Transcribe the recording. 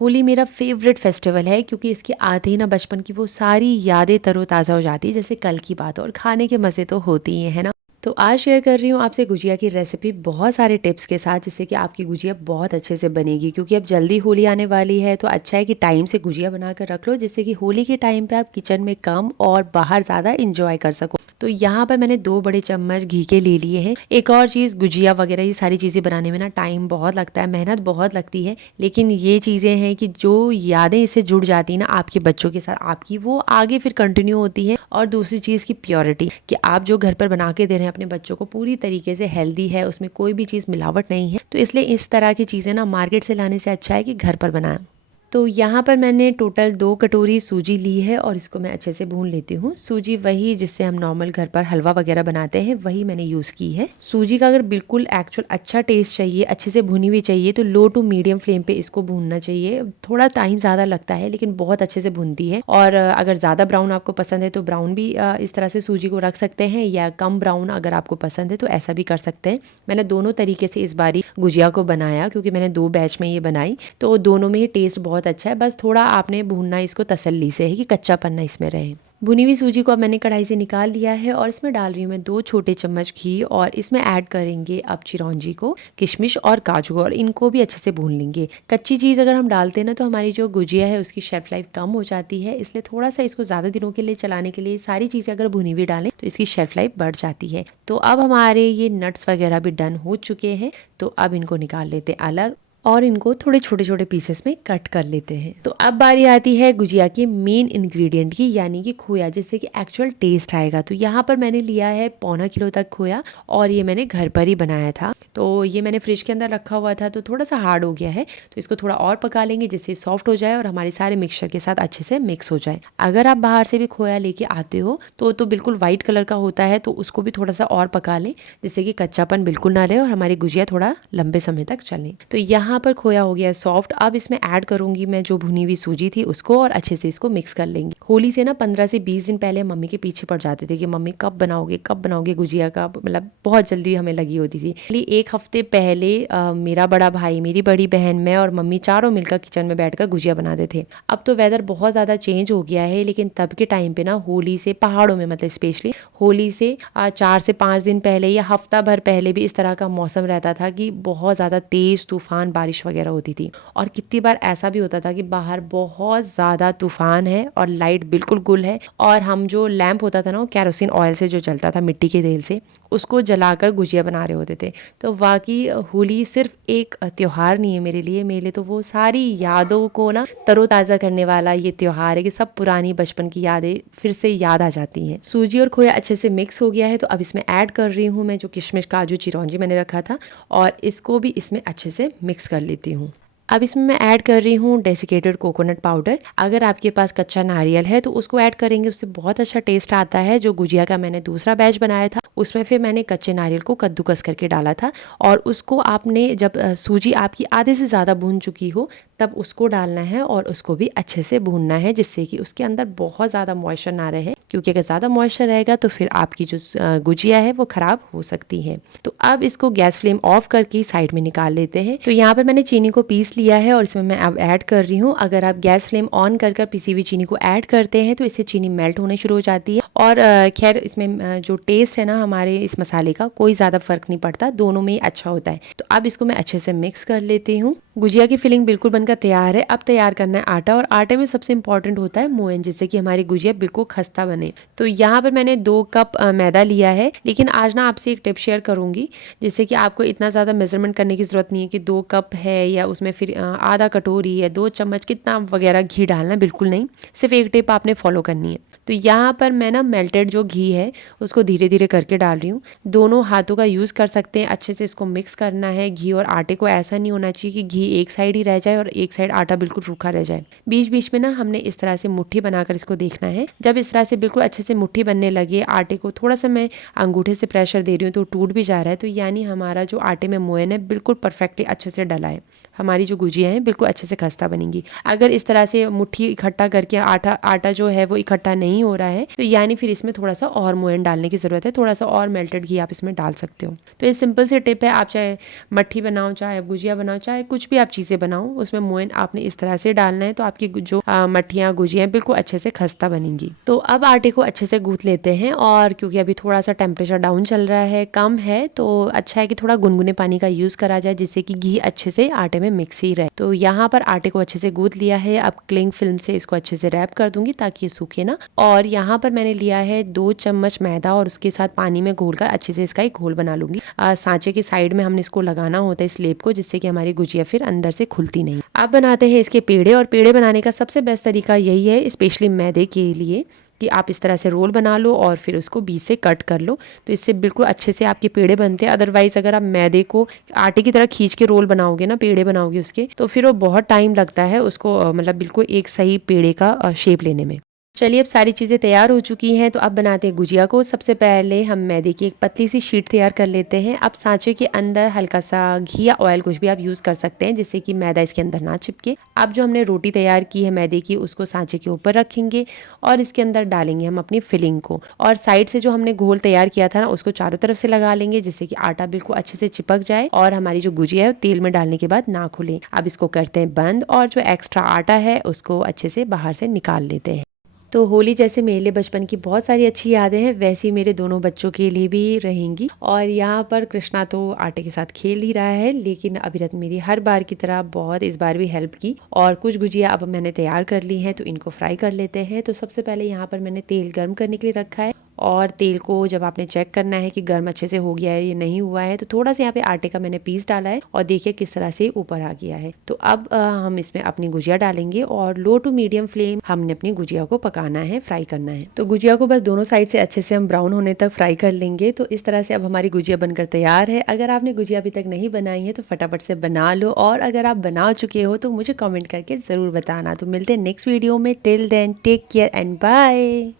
होली मेरा favourite festival है क्योंकि इसके आते ही ना बचपन की वो सारी यादें तरोताज़ा हो जाती है, जैसे कल की बात हो। और खाने के मज़े तो होते ही हैं, है ना। तो आज शेयर कर रही हूँ आपसे गुजिया की रेसिपी बहुत सारे टिप्स के साथ, जिससे कि आपकी गुजिया बहुत अच्छे से बनेगी। क्योंकि अब जल्दी होली आने वाली है, तो अच्छा है कि टाइम से गुजिया बना कर रख लो, जिससे कि होली के टाइम पे आप किचन में कम और बाहर ज़्यादा इंजॉय कर सको। तो यहाँ पर मैंने 2 बड़े चम्मच घी के ले लिए हैं। एक और चीज़, गुजिया वगैरह ये सारी चीज़ें बनाने में ना टाइम बहुत लगता है, मेहनत बहुत लगती है, लेकिन ये चीज़ें हैं कि जो यादें इससे जुड़ जाती है ना आपके बच्चों के साथ आपकी, वो आगे फिर कंटिन्यू होती है। और दूसरी चीज़ की प्योरिटी, कि आप जो घर पर बना के दे रहे हैं अपने बच्चों को, पूरी तरीके से हेल्दी है, उसमें कोई भी चीज़ मिलावट नहीं है। तो इसलिए इस तरह की चीज़ें ना मार्केट से लाने से अच्छा है कि घर पर बनाएं। तो यहाँ पर मैंने टोटल 2 कटोरी सूजी ली है और इसको मैं अच्छे से भून लेती हूँ। सूजी वही जिससे हम नॉर्मल घर पर हलवा वगैरह बनाते हैं, वही मैंने यूज़ की है। सूजी का अगर बिल्कुल एक्चुअल अच्छा टेस्ट चाहिए, अच्छे से भुनी हुई चाहिए, तो लो टू मीडियम फ्लेम पे इसको भूनना चाहिए। थोड़ा टाइम ज़्यादा लगता है, लेकिन बहुत अच्छे से भुनती है। और अगर ज़्यादा ब्राउन आपको पसंद है तो ब्राउन भी इस तरह से सूजी को रख सकते हैं, या कम ब्राउन अगर आपको पसंद है तो ऐसा भी कर सकते हैं। मैंने दोनों तरीके से इस बारी गुजिया को बनाया, क्योंकि मैंने 2 बैच में ये बनाई, तो दोनों में ही टेस्ट बहुत अच्छा है। बस थोड़ा आपने भूनना इसको तसल्ली से है कि कच्चापन ना इसमें रहे। भुनी हुई सूजी को अब मैंने कढ़ाई से निकाल लिया है और इसमें डाल रही हूँ मैं 2 छोटे चम्मच घी, और इसमें ऐड करेंगे अब चिरौंजी को, किशमिश और काजू को, और इनको भी अच्छे से भून लेंगे। कच्ची चीज़ अगर हम डालते हैं ना, तो हमारी जो गुजिया है उसकी शेल्फ लाइफ कम हो जाती है, इसलिए थोड़ा सा इसको ज़्यादा दिनों के लिए चलाने के लिए सारी चीज़ें अगर भुनी हुई डालें तो इसकी शेल्फ लाइफ बढ़ जाती है। तो अब हमारे ये नट्स वगैरह भी डन हो चुके हैं, तो अब इनको निकाल लेते हैं अलग और इनको थोड़े छोटे छोटे पीसेस में कट कर लेते हैं। तो अब बारी आती है गुजिया के मेन इंग्रेडिएंट की, यानी कि खोया, जिससे कि एक्चुअल टेस्ट आएगा। तो यहाँ पर मैंने लिया है 1.25 किलो तक खोया, और ये मैंने घर पर ही बनाया था। तो ये मैंने फ्रिज के अंदर रखा हुआ था, तो थोड़ा सा हार्ड हो गया है, तो इसको थोड़ा और पका लेंगे जिससे सॉफ्ट हो जाए और हमारे सारे मिक्सचर के साथ अच्छे से मिक्स हो जाए। अगर आप बाहर से भी खोया लेके आते हो तो बिल्कुल व्हाइट कलर का होता है, तो उसको भी थोड़ा सा और पका लें, जिससे कि कच्चापन बिल्कुल ना रहे और हमारी गुजिया थोड़ा लंबे समय तक चले। तो यहाँ पर खोया हो गया सॉफ्ट। अब इसमें ऐड करूंगी मैं जो भुनी हुई सूजी थी उसको, और अच्छे से इसको मिक्स कर लेंगे। होली से ना 15 से 20 दिन पहले मम्मी के पीछे पड़ जाते थे कि मम्मी कब बनाओगे गुजिया का, मतलब बहुत जल्दी हमें लगी होती थी। 1 हफ्ते पहले मेरा बड़ा भाई, मेरी बड़ी बहन, मैं और मम्मी चारों मिलकर किचन में बैठकर गुजिया बनाते थे। अब तो वेदर बहुत ज़्यादा चेंज हो गया है, लेकिन तब के टाइम पे ना होली से पहाड़ों में, मतलब स्पेशली होली से 4 से 5 दिन पहले या हफ्ता भर पहले भी इस तरह का मौसम रहता था कि बहुत ज़्यादा तेज़ तूफान बारिश वगैरह होती थी। और कितनी बार ऐसा भी होता था कि बाहर बहुत ज़्यादा तूफान है और लाइट बिल्कुल गुल है, और हम जो लैंप होता था ना, वो कैरोसिन ऑयल से जो चलता था, मिट्टी के तेल से, उसको जलाकर गुजिया बना रहे होते थे। तो वाकई होली सिर्फ एक त्योहार नहीं है मेरे लिए तो वो सारी यादों को ना तरोताज़ा करने वाला ये त्योहार है, कि सब पुरानी बचपन की यादें फिर से याद आ जाती हैं। सूजी और खोया अच्छे से मिक्स हो गया है, तो अब इसमें ऐड कर रही हूँ मैं जो किशमिश, काजू, चिरौंजी मैंने रखा था, और इसको भी इसमें अच्छे से मिक्स कर लेती हूँ। अब इसमें मैं ऐड कर रही हूँ डेसिकेटेड कोकोनट पाउडर। अगर आपके पास कच्चा नारियल है तो उसको ऐड करेंगे, उससे बहुत अच्छा टेस्ट आता है। जो गुजिया का मैंने दूसरा बैच बनाया था, उसमें फिर मैंने कच्चे नारियल को कद्दूकस करके डाला था, और उसको आपने जब सूजी आपकी आधे से ज़्यादा भून चुकी हो तब उसको डालना है, और उसको भी अच्छे से भूनना है, जिससे कि उसके अंदर बहुत ज़्यादा मॉइस्चर ना रहे, क्योंकि अगर ज़्यादा मॉइस्चर रहेगा तो फिर आपकी जो गुजिया है वो ख़राब हो सकती है। तो अब इसको गैस फ्लेम ऑफ करके साइड में निकाल लेते हैं। तो यहाँ पर मैंने चीनी को पीस लिया है और इसमें मैं अब ऐड कर रही हूँ। अगर आप गैस फ्लेम ऑन कर पिसी हुई चीनी को ऐड करते हैं तो इससे चीनी मेल्ट होने शुरू हो जाती है, और खैर इसमें जो टेस्ट है ना हमारे इस मसाले का, कोई ज़्यादा फर्क नहीं पड़ता, दोनों में ही अच्छा होता है। तो अब इसको मैं अच्छे से मिक्स कर लेती हूँ। गुजिया की फिलिंग बिल्कुल बनकर तैयार है। अब तैयार करना है आटा, और आटे में सबसे इंपॉर्टेंट होता है मोयन, जिससे कि हमारी गुजिया बिल्कुल खस्ता बने। तो यहाँ पर मैंने 2 कप मैदा लिया है, लेकिन आज ना आपसे एक टिप शेयर करूंगी, जिससे कि आपको इतना ज़्यादा मेजरमेंट करने की ज़रूरत नहीं है कि 2 कप है या उसमें फिर आधा कटोरी या 2 चम्मच कितना वगैरह घी डालना, बिल्कुल नहीं। सिर्फ एक टिप आपने फॉलो करनी है। तो यहाँ पर मैं ना मेल्टेड जो घी है उसको धीरे धीरे करके डाल रही हूँ। दोनों हाथों का यूज़ कर सकते हैं, अच्छे से इसको मिक्स करना है। घी और आटे को ऐसा नहीं होना चाहिए कि घी एक साइड ही रह जाए और एक साइड आटा बिल्कुल रूखा रह जाए। बीच बीच में ना हमने इस तरह से मुट्ठी बनाकर इसको देखना है। जब इस तरह से बिल्कुल अच्छे से मुट्ठी बनने लगे, आटे को थोड़ा सा मैं अंगूठे से प्रेशर दे रही हूँ तो टूट भी जा रहा है, तो यानी हमारा जो आटे में मोयन है बिल्कुल परफेक्टली अच्छे से डला है, हमारी जो गुजिया है बिल्कुल अच्छे से खस्ता बनेंगी। अगर इस तरह से मुट्ठी इकट्ठा करके आटा जो है वो इकट्ठा नहीं हो रहा है, तो यानी फिर इसमें थोड़ा सा और मोयन डालने की ज़रूरत है, थोड़ा सा और मेल्टेड घी आप इसमें डाल सकते हो। तो ये सिंपल सी टिप है, आप चाहे मट्ठी बनाओ, चाहे गुजिया बनाओ, चाहे कुछ भी आप चीज़ें बनाओ उसमें मोयन आपने इस तरह से डालना है, तो आपकी जो मट्ठियाँ गुजिया बिल्कुल अच्छे से खस्ता बनेंगी। तो अब आटे को अच्छे से गूंथ लेते हैं, और क्योंकि अभी थोड़ा सा टेम्परेचर डाउन चल रहा है, कम है, तो अच्छा है कि थोड़ा गुनगुने पानी का यूज़ करा जाए जिससे कि घी अच्छे से आटे में मिक्स ही रहे। तो यहाँ पर आटे को अच्छे से गूंथ लिया है। अब क्लिंग फिल्म से इसको अच्छे से रैप कर दूंगी ताकि ये सूखे ना। और यहाँ पर मैंने लिया है 2 चम्मच मैदा और उसके साथ पानी में घोलकर अच्छे से इसका एक घोल बना लूंगी। सांचे की साइड में हमने इसको लगाना होता है स्लेब को, जिससे कि हमारी गुजिया फिर अंदर से खुलती नहीं। अब बनाते हैं इसके पेड़े, और पेड़े बनाने का सबसे बेस्ट तरीका यही है, स्पेशली मैदे के लिए, कि आप इस तरह से रोल बना लो और फिर उसको बीच से कट कर लो, तो इससे बिल्कुल अच्छे से आपके पेड़े बनते हैं। अदरवाइज अगर आप मैदे को आटे की तरह खींच के रोल बनाओगे ना, पेड़े बनाओगे उसके, तो फिर वो बहुत टाइम लगता है उसको मतलब बिल्कुल एक सही पेड़े का शेप लेने में। चलिए अब सारी चीज़ें तैयार हो चुकी हैं, तो अब बनाते हैं गुजिया को। सबसे पहले हम मैदे की एक पतली सी शीट तैयार कर लेते हैं। अब सांचे के अंदर हल्का सा घी या ऑयल कुछ भी आप यूज़ कर सकते हैं, जिससे कि मैदा इसके अंदर ना चिपके। अब जो हमने रोटी तैयार की है मैदे की, उसको सांचे के ऊपर रखेंगे और इसके अंदर डालेंगे हम अपनी फिलिंग को, और साइड से जो हमने घोल तैयार किया था ना, उसको चारों तरफ से लगा लेंगे, जिससे कि आटा बिल्कुल अच्छे से चिपक जाए और हमारी जो गुजिया है तेल में डालने के बाद ना खुले। अब इसको करते हैं बंद, और जो एक्स्ट्रा आटा है उसको अच्छे से बाहर से निकाल लेते हैं। तो होली जैसे मेरे लिए बचपन की बहुत सारी अच्छी यादें हैं, वैसी मेरे दोनों बच्चों के लिए भी रहेंगी। और यहाँ पर कृष्णा तो आटे के साथ खेल ही रहा है, लेकिन अभिरत मेरी हर बार की तरह बहुत इस बार भी हेल्प की। और कुछ गुजिया अब मैंने तैयार कर ली हैं, तो इनको फ्राई कर लेते हैं। तो सबसे पहले यहाँ पर मैंने तेल गर्म करने के लिए रखा है, और तेल को जब आपने चेक करना है कि गर्म अच्छे से हो गया है, ये नहीं हुआ है, तो थोड़ा सा यहाँ पे आटे का मैंने पीस डाला है, और देखिए किस तरह से ऊपर आ गया है। तो अब हम इसमें अपनी गुजिया डालेंगे, और लो टू मीडियम फ्लेम हमने अपनी गुजिया को पकाना है, फ्राई करना है। तो गुजिया को बस दोनों साइड से अच्छे से हम ब्राउन होने तक फ्राई कर लेंगे। तो इस तरह से अब हमारी गुजिया बनकर तैयार है। अगर आपने गुजिया अभी तक नहीं बनाई है तो फटाफट से बना लो, और अगर आप बना चुके हो तो मुझे कमेंट करके ज़रूर बताना। तो मिलते हैं नेक्स्ट वीडियो में। Till then take care and bye.